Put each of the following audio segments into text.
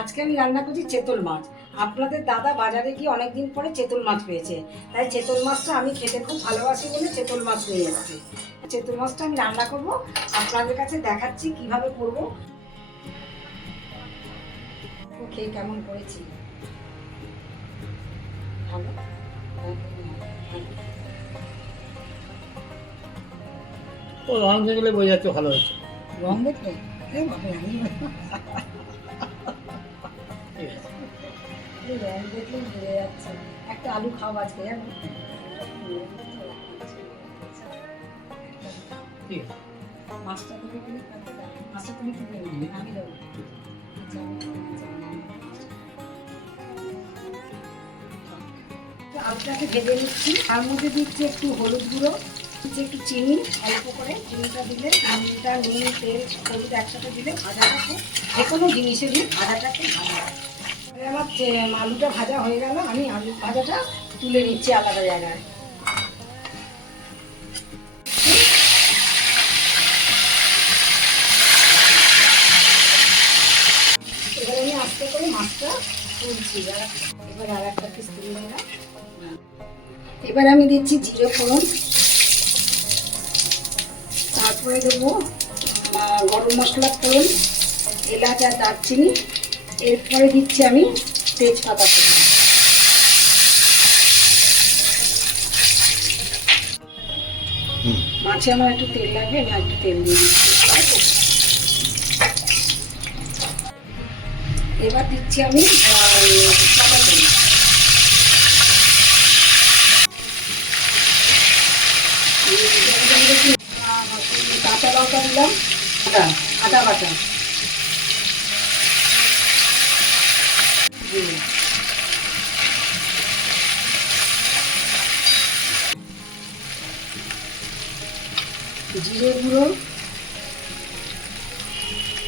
আজকে আমি রান্না করছি চেতল মাছ। আপনাদের দাদা বাজারে গিয়ে অনেকদিন পরে চেতল মাছ পেয়েছে, তাই চেতল মাছটা আমি খেতে খুব ভালোবাসি বলে চেতল মাছ নিয়ে এসেছি। চেতল মাছটা আমি রান্না করব, আপনাদের কাছে দেখাচ্ছি কিভাবে করব। খেয়ে কেমন করেছি ভালো। ও রং দেখলে বোঝা যাচ্ছে ভালো হয়েছে। রং দেখলে রং দেখলেই বোঝা যাচ্ছে। একটা আলু খাওয়া আজকে জানো, মাছটা তুমি মাছটা তুমি তুলে নিবে, আমি দেবো। আলুটাকে ভেজে নিচ্ছি, তার মধ্যে দিচ্ছি একটু হলুদ গুঁড়ো, দিচ্ছি একটু চিনি অল্প করে। চিনিটা দিলে নুনটা, নুন, তেল, হলুদ একসাথে দিলে ভাজাটাকে যে কোনো জিনিসেরই ভাজাটাকে ভালো হয়। আমার আলুটা ভাজা হয়ে গেল, আমি আলু ভাজাটা তুলে নিচ্ছি আলাদা জায়গায়। এবার আমি আস্তে করে মাছটা তুলছি। এবার আর একটা পিস তুলে নিলাম। এবার আমি দিচ্ছি জিরে ফোড়ন, তারপরে দেবো গরম মশলা ফোড়ন, এলাচ আর দারচিনি। এরপরে দিচ্ছি আমি তেজপাতা ফোড়ন। মাছে আমার একটু তেল লাগবে, আমি একটু তেল দিয়ে দিচ্ছি। এবার দিচ্ছি আমি টমেটো, কাঁচা লঙ্কা দিলাম, আদা বাটা, জিরে গুঁড়ো,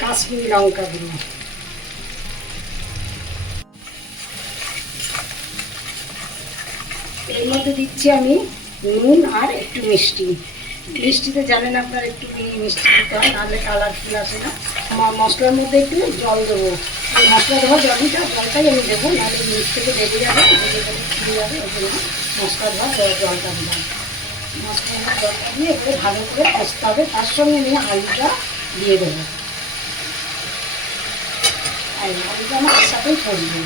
কাশ্মীরি লঙ্কা গুঁড়ো, এর মধ্যে দিচ্ছি আমি নুন আর একটু মিষ্টি। মিষ্টিতে জানেন আপনার একটু মিষ্টি দিতে হয়, নাহলে কালারফুল আসে না। মশলার মধ্যে একটু জল দেবো, মশলা ধোয়া জলটাই আমি দেবো, নাহলে নিচ থেকে বেরিয়ে যাবে, ফুলে যাবে। ওই জন্য মশলা ধোয়া জলটা দিলাম। মশলা ধোয়া জলটা দিয়ে একটু ভালো করে কষতে হবে। তার সঙ্গে আমি আলুটা দিয়ে দেবো, আর আলুটা আমার এর সাথেই করবো।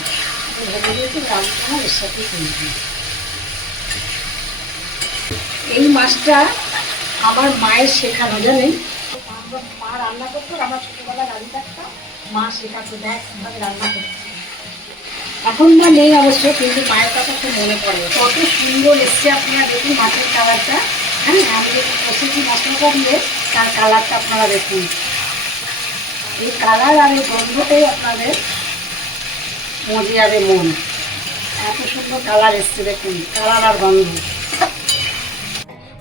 ভেবে দিয়েছি আলুটা আমার এর সাথেই করবো। এই মাছটা আমার মায়ের শেখানো, জানেন, মা রান্না করতো। আমার ছোটোবেলা রান্না থাকতাম, মা শেখাতো, দেখ কীভাবে রান্না করছে। এখন মা নেই অবশ্য, কিন্তু মায়ের কথা খুব মনে পড়ে। কত সুন্দর এসছে আপনারা দেখুন মাছের কালারটা। হ্যাঁ, আমি যদি কষেছি মশলাটা দিয়ে, তার কালারটা আপনারা দেখুন। এই কালার আর এই গন্ধটাই আপনাদের মজে যাবে মন। এত সুন্দর কালার এসছে দেখুন, কালার আর গন্ধ।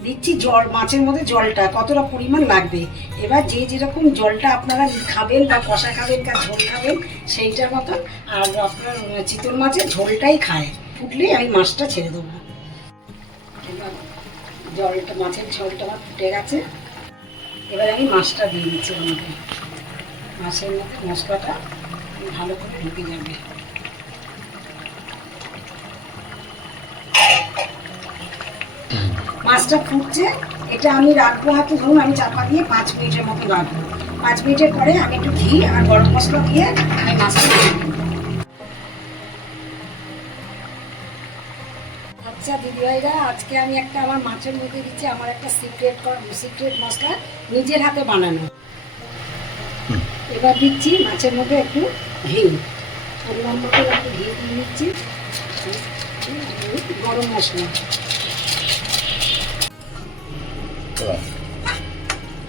দিচ্ছি জল, মাছের মধ্যে জলটা কতটা পরিমাণ লাগবে। এবার যে যেরকম জলটা আপনারা খাবেন, বা কষা খাবেন বা ঝোল খাবেন, সেইটার মতন। আর আপনার চিতল মাছের ঝোলটাই খায়, ফুটলেই আমি মাছটা ছেড়ে দেবো। এবার জলটা, মাছের ঝোলটা আমার ফুটে গেছে। এবার আমি মাছটা দিয়ে দিচ্ছি ওর মধ্যে। মাছের মধ্যে মশলাটা ভালো করে ঢুকে যাবে। মাছটা ফুটছে, এটা আমি রাখবো হাতে, ধরুন আমি চাপা দিয়ে 5 মিনিটের মতো রাখবো। 5 মিনিটের পরে আমি একটু ঘি আর গরম মশলা দিয়ে আমি মাছটা দিয়ে দেবো। আচ্ছা দিদিভাইরা, আজকে আমি একটা আমার মাছের মধ্যে দিচ্ছি আমার একটা সিক্রেট মশলা, নিজের হাতে বানানো। এবার দিচ্ছি মাছের মধ্যে একটু ঘি, পরিমাণ মতো একটু ঘি দিয়ে দিচ্ছি, গরম মশলা।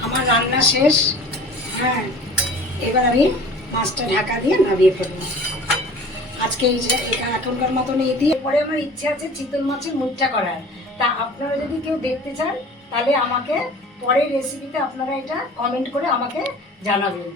আমার রান্না শেষ। হ্যাঁ, এবার আমি মাছটা ঢাকা দিয়ে নামিয়ে ফেলবো। আজকে এখনকার মতন এই দিয়ে, পরে আমার ইচ্ছে আছে চিতল মাছের মুখটা করার। তা আপনারা যদি কেউ দেখতে চান, তাহলে আমাকে পরের রেসিপিতে আপনারা এটা কমেন্ট করে আমাকে জানাবেন।